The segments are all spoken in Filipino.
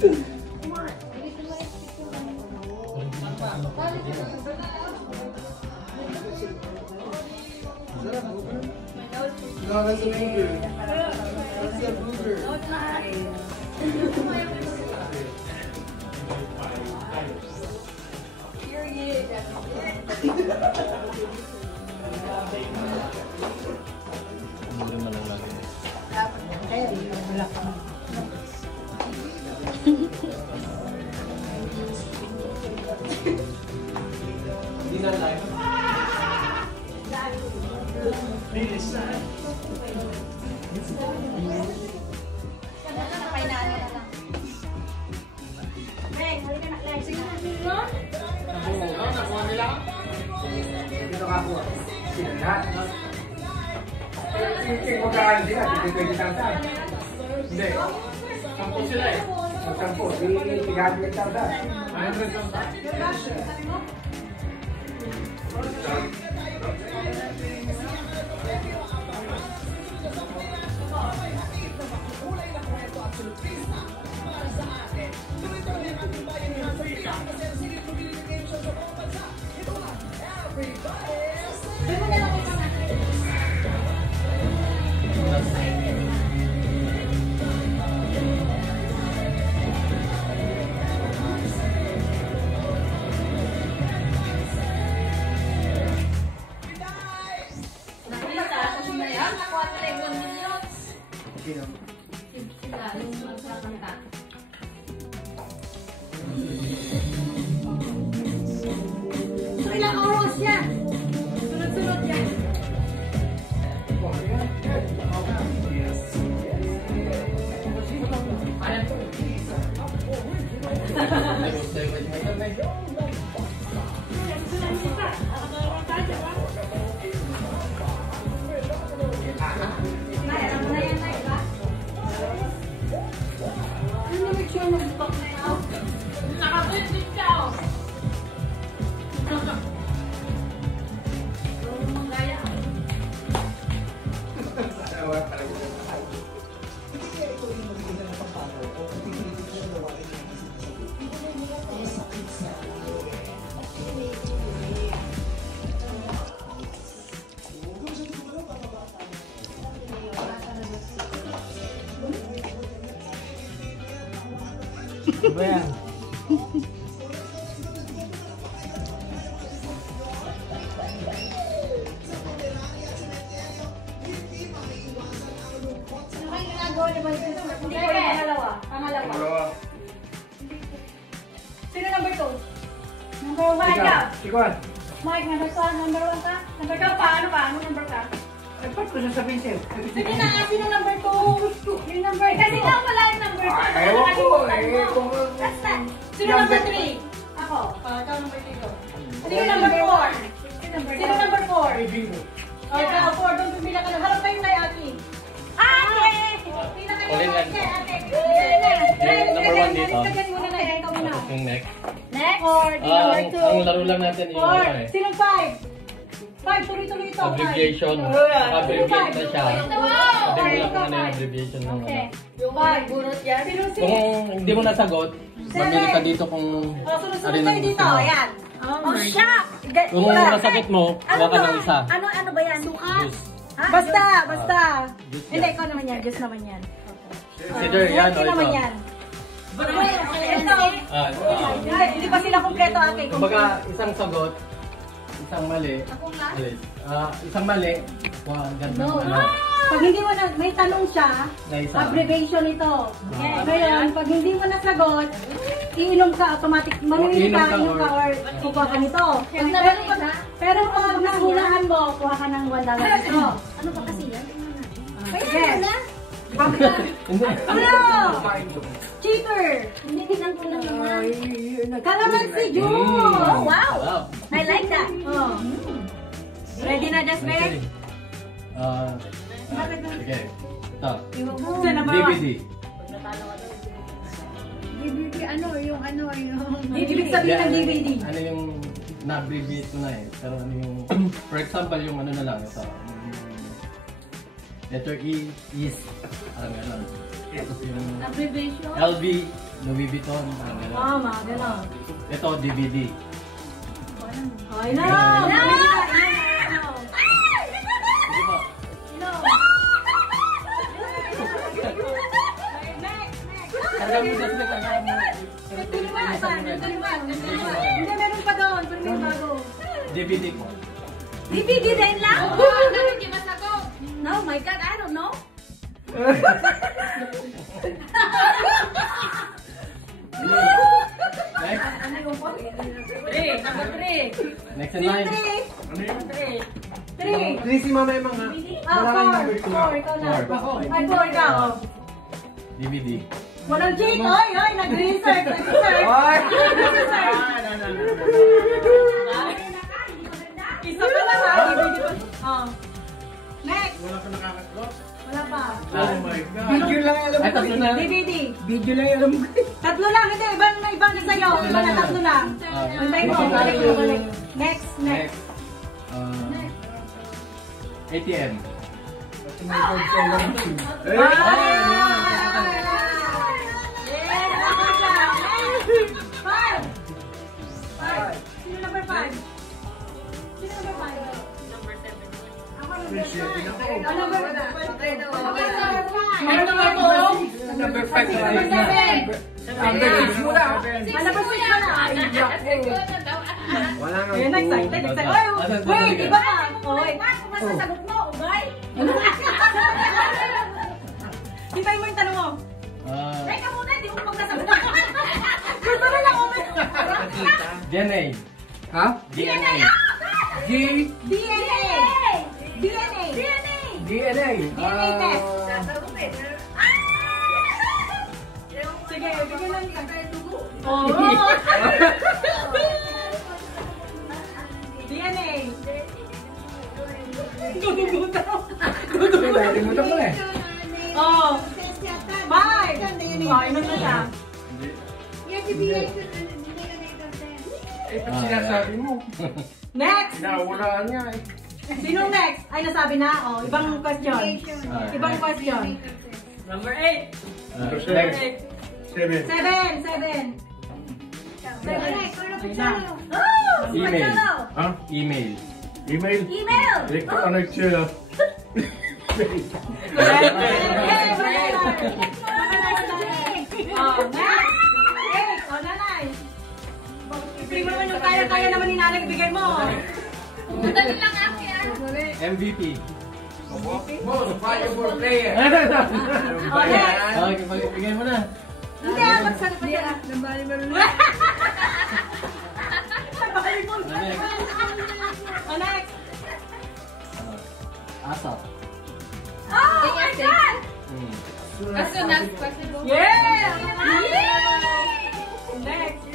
No, that's a booger. That's a booger. No, it's not. Period. Mura na lang lagi. Wala ka. Hindi na live. Bilis na. Nakuha nila? Dito ka po. Sila lahat. Magkakaroon sila, pwede saan. Hindi. 10 sila eh. 10. Di tigagat saan. 100 lang ba? So ilang oras yan? Sunod-sunod yan. Apa yan? Pangalawa. Sino number 2? Number 1 ka. Ikaw. Mike, number 1 ka? Number ka pa? Ano pa? Ano number ka? Ay, ba't ko sasabihin sa'yo? Sige na nga, sino number 2? Yung number, kasi nga wala yung number 2. Ewan ko Basta. Sino number 3? Ako. Ikaw number 3 ko. Sino number 4? Sino number 4? Bingo. Ikaw, 4. Doon pumila ka na. Harap kayo kay Ate. Ate! Pila kayo Ulit lang. kay Ate. Yung number 1 dito. Lagyan muna na. Ikaw muna. Tapos yung next. Next. 4. Number 2. Ang laro lang natin yung ano 4. eh. Sino 5? 5. Tuloy-tuloy ito. Abbreviation. Abbreviate na siya. Sabi mo lang kung ano yung abbreviation ng ano. Yung 5. Bunot yan. Sino si? Kung hindi mo nasagot, mamili ka dito kung Sunod-sunod alin kayo ang dito. gusto mo. Ayan. Oh, shock! Kung nasagot mo, baka ng isa. Ano ba yan? Suka? Juice. Basta, basta. Juice Hindi, yan. ikaw naman yan. Just naman yan. Consider yan o Ito naman ito. yan. Ito. Ay, hindi pa sila kumpleto ate. Kumbaga, isang sagot, isang mali. Isang mali. Ganda ng ano. Pag hindi mo na, may tanong siya, Na isa. abbreviation ito. Ngayon, pag hindi mo nasagot, iinom ka automatic. Mamimili ka, inom ka or kukuha ka nito. Pero pag nahulaan mo, kuha ka ng $1 dito. Ano pa kasi yan? Yes. Hindi. Ano? Cheater! Hindi tinang ko lang naman. Kalamansi juice! Oh, wow! Sarap. I like that. Oh. Ready na, Jasmine? Sige. Ito. Saan na ba? DVD. DVD, ano yung... Ibig sabihin ng DVD. Ano yung na-abbreviate ko na eh. Pero ano yung, for example, yung ano na lang. Ito. Letter E is, parang gano'n. Tapos yung Abbreviation? LB, Louis Vuitton. Mga gano'n. Ito, DVD. Ay, no! Sige po. Karga mo sa sila, karga mo. Hindi, meron pa doon. Pero may bago. DVD po. DVD din lang? No, my God, I don't know. Next. Number 3. Next in line. Three. Hindi si Mama yung mga. Four. Ikaw na. Four. Ay, four ikaw. DVD. Walang cheat. Oy, nag-research. Isa pa lang ha. Oh. Next. Wala ka nakakatlot. Wala pa. Oh my God. Video lang alam Ay, tatlo na. DVD. Video lang alam ko. Tatlo lang. Hindi, ibang na sa'yo. Iba na tatlo lang. Bantay mo. Balik. Next. Next. ATM. Five. Sino number 5? Sino number 5? Ako number 5. Meron na ako. Number 5. Number 7. Number 6 muna. Number 6 ka na. Wala nga. Ayun, excited. Wait, di ba? Wait. Kung masasagot mo, ugay. Hintay mo yung tanong mo. Teka muna, hindi mo magsasagot. Gusto na lang ako. DNA. Ha? DNA. G. DNA. DNA. DNA. DNA test. Sige, bigyan lang ka. Oo. DNA. Dudugo daw. Nalimutan ko eh. Oh. 5. Oh, inom na siya. Eh, pag sinasabi mo. Next. Nawalaan niya eh. Sino next? Ay, nasabi na. Oh, ibang question. Ibang question. Number 8. Next. 7. 7. Email. Ha? Email. Email? Email. Electronic sila. Oh, next. Oh, nanay. Ibigay mo naman yung kaya-kaya naman ni nanay, ibigay mo. Madali lang ako yan. MVP. Most valuable player. Okay. Bigyan mo na. Hindi, magsagot pa siya. Nabali mo rin. Oh, next. Asap. Oh my God! As soon as possible. Yeah! Next.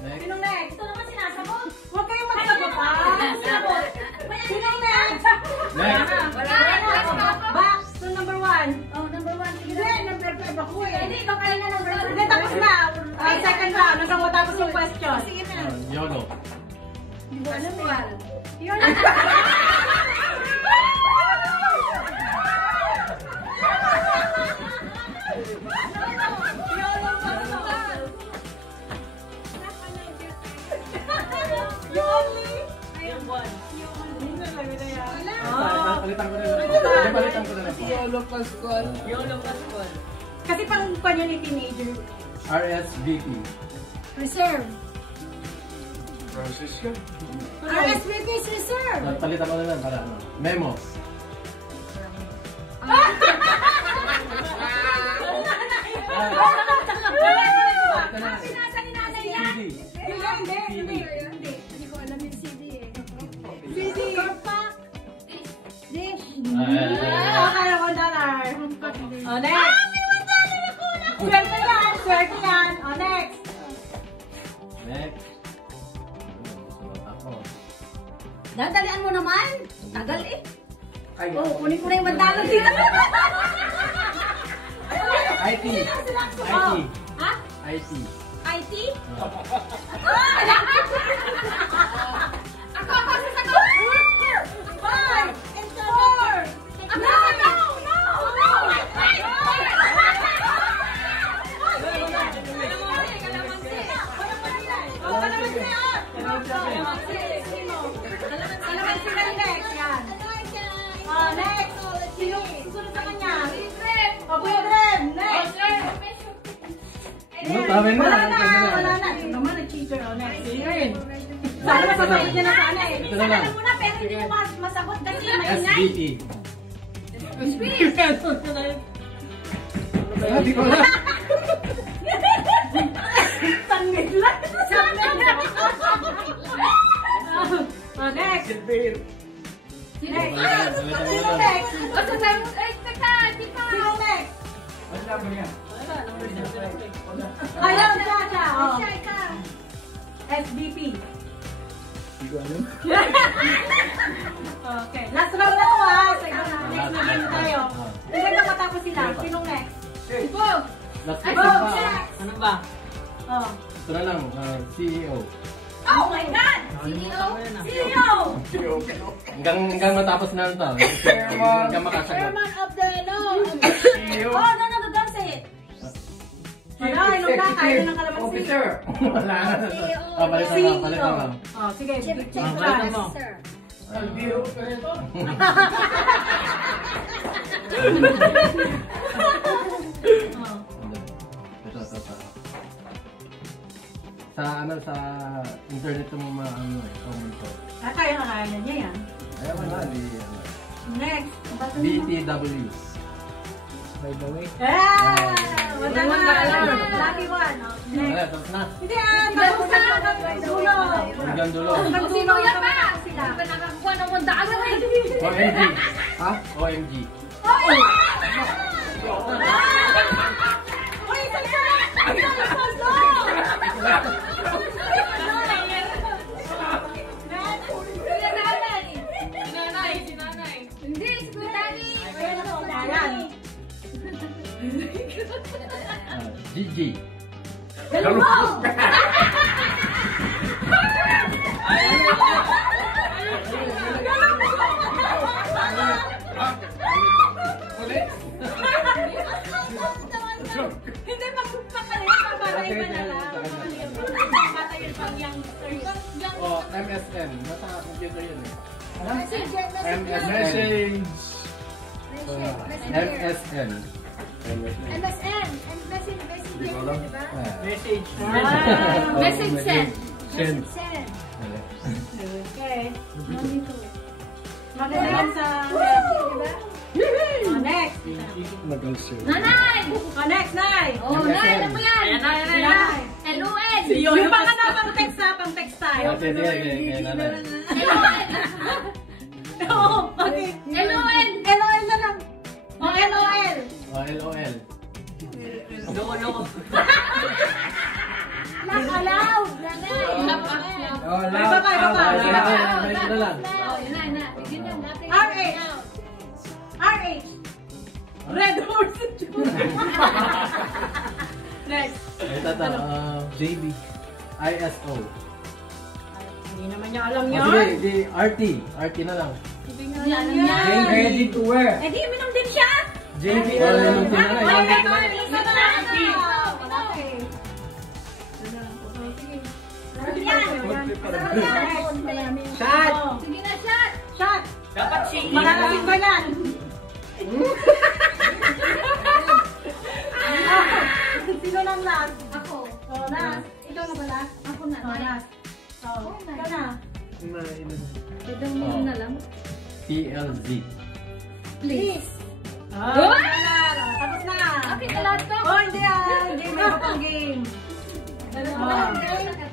Next. Sino next? Ito naman sinasagot. Huwag kayong magsagot, ha? Sino next? Next. Wala na. Back to number 1. Oh, number 1. Sige Hindi, na. number 5 ako eh. Hindi, ikaw kanina number 1. Hindi, tapos na. Second round, hanggang matapos yung question. Sige na. YOLO. Pascual. Yun. Palitan ko na lang. Palitan ko na lang. YOLO Pascual. Kasi pang panyo ni teenager. RSVP. Reserve. Process yun. RSVP is reserve. Palitan ko na lang para ano. Memo. Pinasa ni nanay yan. CD. Hindi ko alam yung CD eh. CD. Dish. Ah, Okay, $1. Oh, next. Swerte yan. Swerte yan. Oh, next. Next. Sulat ako. Dadalian mo naman. Tagal eh. Ay. Oh, kunin ko na yung $1 dito. IT. Oh. Ha? IT. IT? Ah. Ako sasagot. 5 and 4. No. yan. Sabi na. Wala na. Ito naman, nag-cheater. O, next. Yun. Sana masasayin niya na sana eh. Ito na lang. Alam mo na, pero hindi mo masagot kasi maingay. SBE. Hindi ko lang. Sangit lang. O, next. Next. Sino next? Basta tayo, teka, di pa. Sino next? Wala mo yan. Ayaw, Chacha. O. Ikaw. SBP. Hindi ko alam. Okay. Last round na to ha. Next na game tayo. Hindi na matapos sila. Sinong next? Go. Last Ay, week go. pa. Ano ba? Oh. Ito na lang, CEO. Oh my God! CEO? CEO! Hanggang matapos na ito. Hanggang makasagot. Chairman of the, no. CEO. Oh, no, don't say it. Wala, inom na. Kaya ng kalamansi. Officer. Wala na. Palit na lang, palit na lang. Oh, sige. Check balikan mo. sir. Albiro ka nito. Oh. Ito. Sa internet mo comment ko. Kaya kakayanan niya yan. Ayaw mo na, Next. BTW. By the way. Wala na. Lucky one. Wala, Next. tapos na. Hindi tapos na hanggang dulo. Hanggang dulo. Hanggang Si dulo Kuya na pa! sila. Hindi pa nakakuha ng 1,000. OMG. Ha? OMG. Uy, Hindi, si Kuya Dani. Ayan. GG. Galing mo! Ulit? Hindi, magpapakalit. Papatayin pa na lang. Papatayin pang youngsters. Oh, MSN. Nasa computer yun eh. Messenger. Message. MSN. MSN. Messenger, di ba? Message. Message send. Send. Message send. Okay. Maganda yan sa... Oh, next. Nanay! Oh, next, Nay. Oh, Nay, alam mo yan. Nay. LOL. Yung pa ka na pang-text ha, pang-text tayo. Sige. Nanay. LOL. Oo, okay. LOL. LOL na lang. Oh, LOL. Oh, LOL. Loko. Laugh aloud. Nanay. Oh, Ay, baba. Balik na lang. Oh, yun na. Yun na, natin. RH. RH. Red Horse. Next. Ito. JB. ISO. Hindi naman niya alam Oh, yun. sige, di RT. RT na lang. Hindi niya alam yan. Being ready to wear. Eh, di minom din siya. JB Oh, na lang. yun na lang. Ay, Yun na lang. isa na lang. Okay. Shot! Sige na, shot. Shot. Dapat siya Makakasing ba yan? Sino nang last? Ako. Oh, last. Ikaw na ba last? Ako na. Oh, last. Oh, ikaw na. Ito mo na lang. TLZ. Please. Oh, tapos na. Okay, na lahat to. Oh, hindi ah. Game, meron pang game. Oh,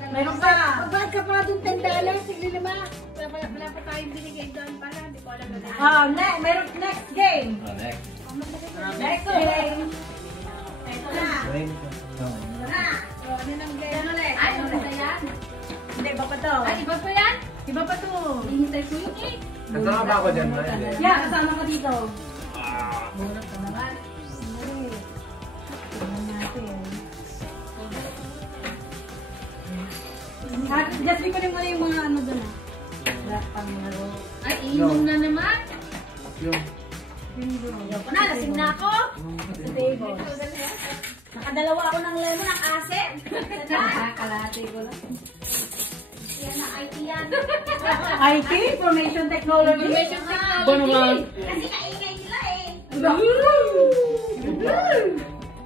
meron pa. Bakit ka pa doon tandala? Sige naman. Wala pa tayong binigay doon pala. Hindi ko alam na. Oh, meron next game. Oh, next. Next game. Ito na. Ito na. Ano nang ganyan ulit? Ay, maganda yan. Hindi, iba pa to. Ay, iba pa yan? Iba pa to. Hihintay ko yung eh. Kasama ba ako dyan? Hindi. Yeah, kasama ko dito. Muna ka naman. Tingnan natin. Just ko muna yung mga ano doon ah. Wala pang laro. Ay, iinom na naman. Yung... Ayoko na, lasing na ako. Sa table. Nakadalawa ako ng lemon ng asin. Kalahati ko lang. Yan na, IT yan. IT, Information Technology. Information technology. Ba naman? Kasi kaingay nila eh.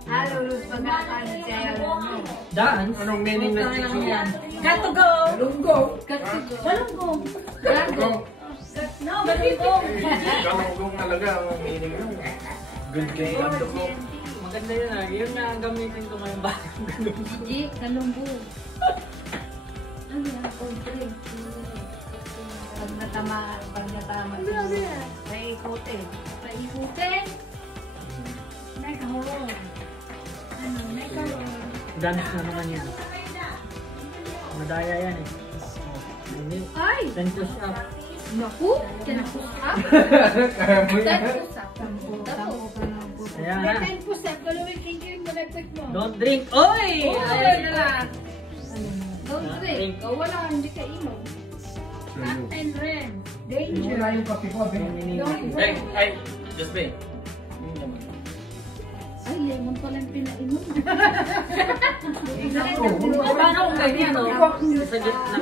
Halo, pagkakaano sa'yo. Dance? Anong meaning ng Yan. Got to go. Galunggo. Galunggong. Galunggo. No, galunggong. Galunggong talaga ang meaning nun. Good game. Galunggo. Maganda yun ah. Yun nga ang gamitin ko ngayon ba? G, galunggong. Ano yan? Cold drink. Pag natama. Paikutin. Paikutin. Nagkaroon. Ano, nagkaroon. Dance na naman yan. Madaya yan eh. Ay! 10 push up. Naku! Kinapusap? Kinapusap. Kaya na. Kinapusap. Galawin king-king mo nagpit mo. Don't drink. Oy! Ayaw nyo na. Don't drink. O wala, hindi ka imo. Captain Ren. Danger. Wala yung kape ko, Ben. Don't Ay, drink. ay, just be. Ay, lemon pala yung pinainom. Paano kung ganyan no? Sa gitna.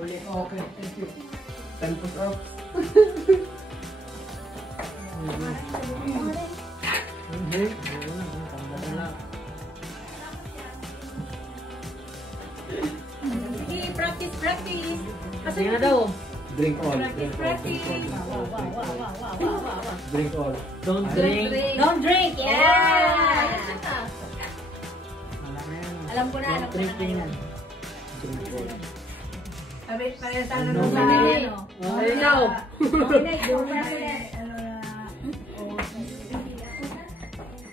Ulit. Okay, thank you. 10 push-ups. Hindi. Wala. Sige, practice. Sige na daw. Drink all. Practice. Drink all. Don't drink. Don't drink. Yeah. Wala na yan. Alam ko na. Don't drink din yan. Drink all. Sabi, parehas tayo Ano nung ba sa yun? Okay, ikaw.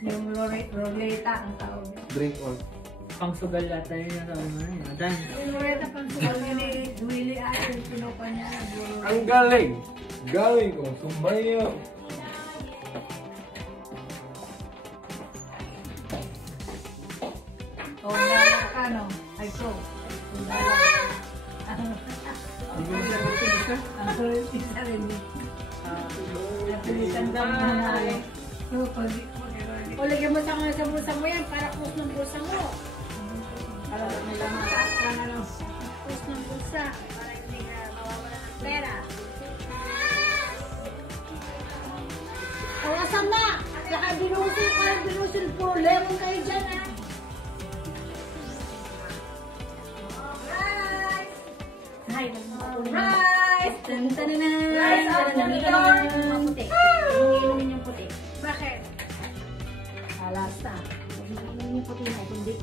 Yung roleta ang tawag. Drink all. Pang sugal yata yun yung sabi mo yun. Adan. Yung roleta pang sugal ni Willie Allen, pinupa niya. Ang galing! Galing ko, sumayaw! O, nakakano? Ay, so. Hindi mo siya gusto. Ang sulit isa rin. Napilitan ka mo na. O, lagyan mo sa bulsa mo yan para close ng bulsa mo. Para may laman. Close ng bulsa para hindi ka mawawala ng pera. Kawasan na! Saka binusil, parang binusil po. Lemon kayo dyan ha. Rice! Tan-tan-nan! Rice out the door! Yung puti. Yung inumin yung puti. Bakit? Alasta. Yung puti na, hindi.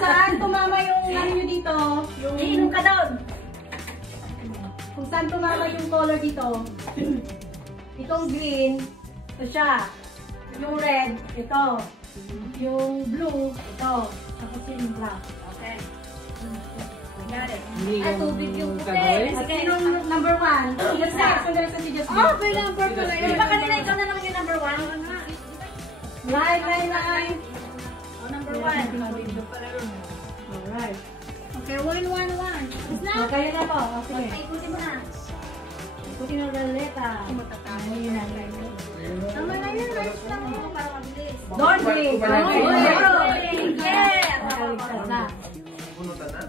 Saan tumama yung ano nyo dito? Yung... Iinom ka doon! Kung saan tumama yung color dito? Itong green, ito siya. Yung red, ito. Yung blue, ito. Tapos yung black. Okay. Got it. Hindi At tubig yung puti. gagawin. At sinong number 1? Just next. Sandali sa si Just Oh, may number pala yun. Di ba kanina ikaw na naman yung number 1? Line. Oh, number 1. Alright. Okay, 1, 1, 1. Tapos na? Okay na po. O, sige. Ay, ikutin mo na. Ikutin mo roleta. Ayun na. Tama na yun. Rice lang mo para mabilis. Don't drink. Don't drink. Yeah! Nakaligtas na. Punutan na?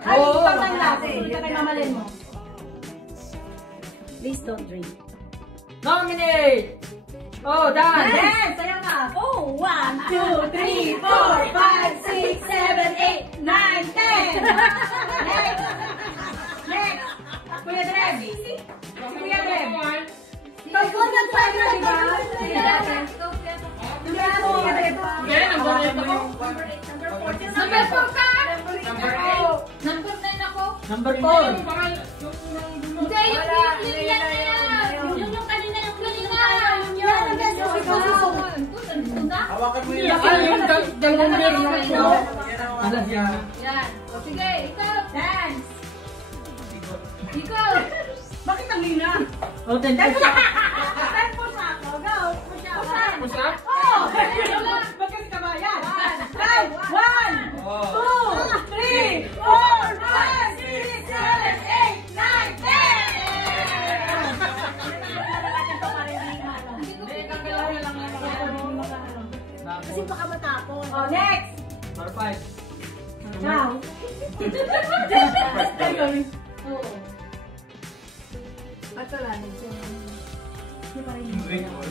Ay, ikaw man last. Sulit ka kay mamalin mo. Please don't drink. Nominate! Oh, dance! Dance! Sayo ka! Oh, 1, 2, 3, 4, 5, 6, 7, 8, 9, 10! Next! Next! Kuya Dreb! Kuya Dreb! Ikaw nag-try na, di ba? Kuya Dreb! Kaya, number 8 ako. Number 4 ka? Number 8. Number 9 ako. Number 4. Hindi, yung yan na yan. Yung kanina, yung kanina. Yan ang best mo. Ito na? Hawakan mo yun. Ay, yung dalawang beer na ito. Ano siya? Yan. O sige, ikaw. Dance. Ikaw. Bakit ang hina? Oh, 10 push up. Time po sa ako. Go! Push up. Push up? Oh! Ba't kasi kabayan? 1, 2, 3, 4, 5, 6, 7, 8, 9, 10! Kasi baka matapon. Oh, next! Number 5. Ciao! Oo. Drink all.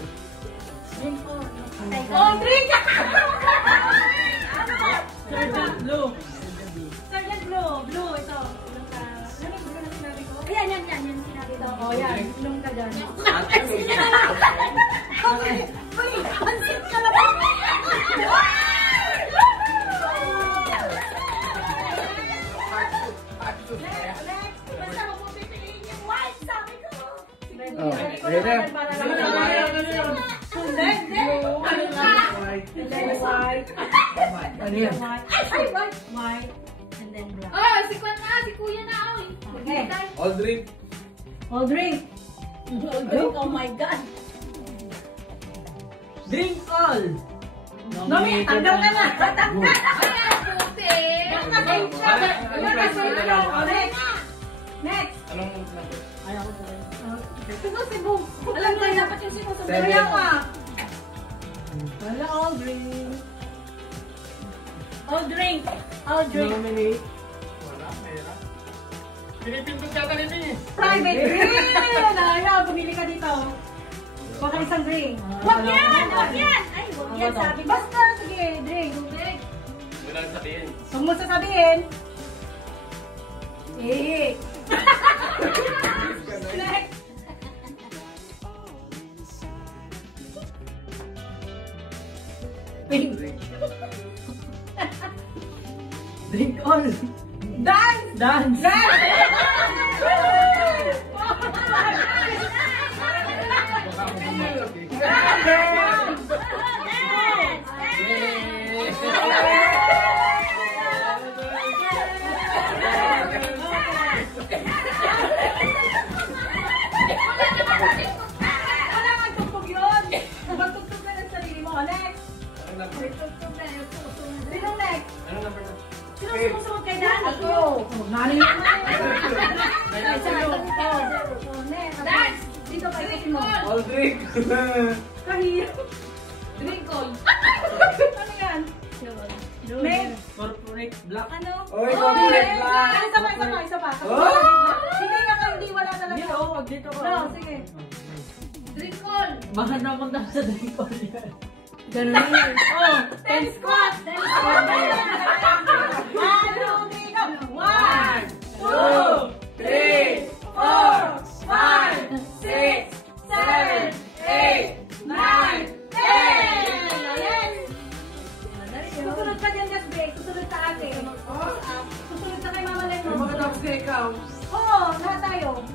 Drink on. Oh, drink! white. Ano yan? White. Ay, white. White. And then black. Oh, si Kwan na, si Kuya na ako eh. Okay. All drink. All drink. All drink. Oh my God. Drink all. Nomi, tanggal ka na. Tanggal. Ay, puti. Next. Anong number? Sibo. Alam ko dapat yung sibo. Kaya ka. Wala, all drink. All drink. All drink. Nominate. Wala, pera. Pinipindot ka kanina eh. Private drink. Ayaw, bumili ka dito. Baka isang drink. Wag yan! Wag yan! Ay, wag yan sabi. Basta, sige, drink. Drink. Wala nang sabihin. Huwag mo sasabihin. Eh. Next. Drink all. Dance! Dance. Baka ako bumalak eh. Wala kang tugtog yun. Magtugtog ka ng sarili mo. Next. Anong number? Sinong next? Anong number na? Sino sumusunod kay Dani? Ako. Nani. Next. Dito pa ikasin mo. All drink. Kahiya. Drink all. Ano yan? Next. Corporate black. Ano? Oy, corporate Ay, black. isa pa. Oh! Hindi na kayo, hindi wala talaga. Dito, wag dito ko. No, sige. Drink all. Baka naman daw sa drink all yan. Ganun yun. Oh, 10 squat. 10 squat. Ano, dito? 1, 2, 3, 4, 5, 6, 7, 8, 9, 10. Susunod ka dyan, Gasbe. Susunod sa akin. Susunod ka kay Mama Lemon. Mga tapos na ikaw. Oo, lahat tayo.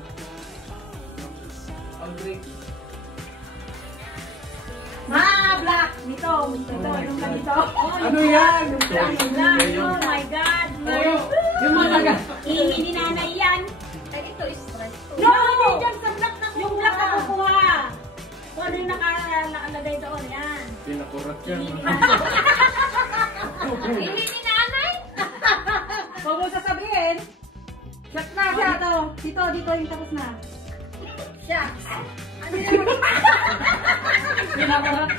All drink. Black. Dito, yung ka dito. Ano yan? Black. Oh my God. Yung malaga. Ihi ni nanay yan. Ay, ito is right. No! Hindi dyan sa black na yung black na kukuha. O, ano yung nakalagay doon? Yan. Pinakurat yan. Hindi ni nanay. Huwag mo sasabihin. Shot na, shot. Dito, yung tapos na. Shots. Ano yun? Pinakurat.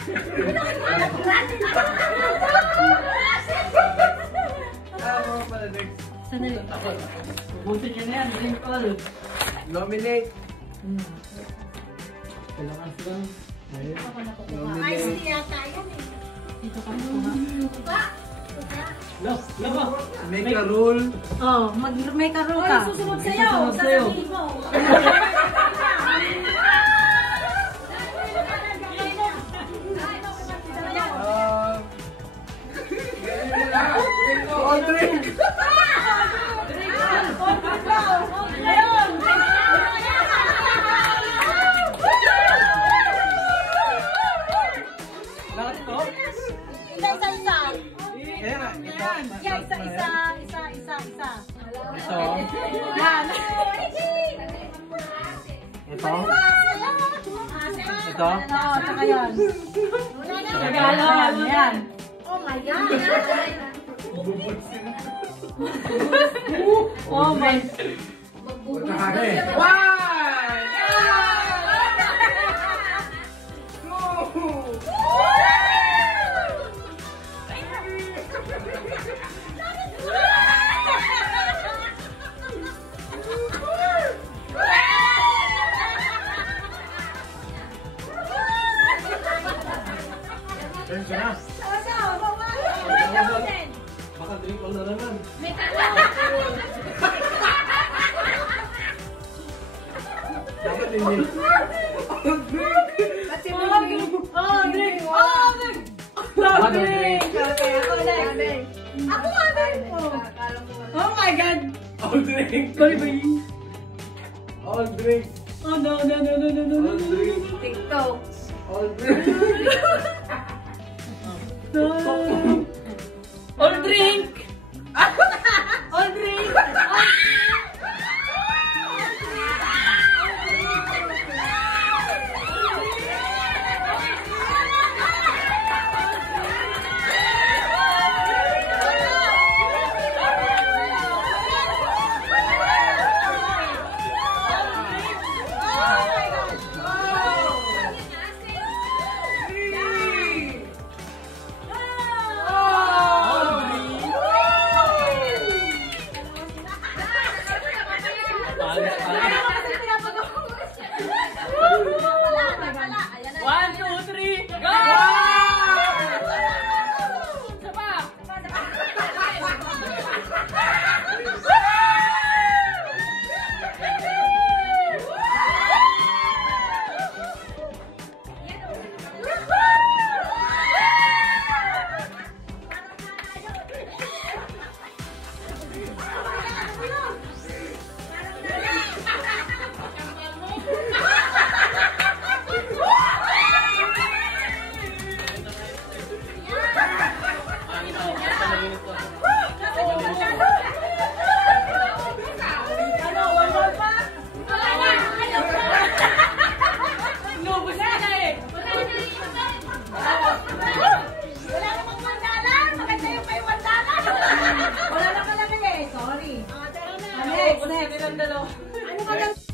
Ako pala next. Sandali. Buti nyo na yan. Drink all. Nominate. Kailangan sila. Ayun. Ice tea yata yan eh. Dito ka kukuha. Laba. Make a rule. Oh, may karo ka. Ay, susunod sa'yo. Susunod sa'yo. Sasabihin mo. All drink. Lahat to? Isa-isa. Ayan na. Yan, isa-isa. Ito. Yan. Ito. Ito. Oo, saka yan. Tagalog. Yan. Oh my God. Oh my. Nakahari. Turn ka na. Baka drink all na naman. May Dapat hindi. Oh, drink. Ako nga din. Oh my God. All drink. Bye-bye. All drink. Oh, no. All drink. TikTok. All drink. All drink! All drink! One, two, three, go! Wala na kalabi eh. Sorry. Next. Ano ka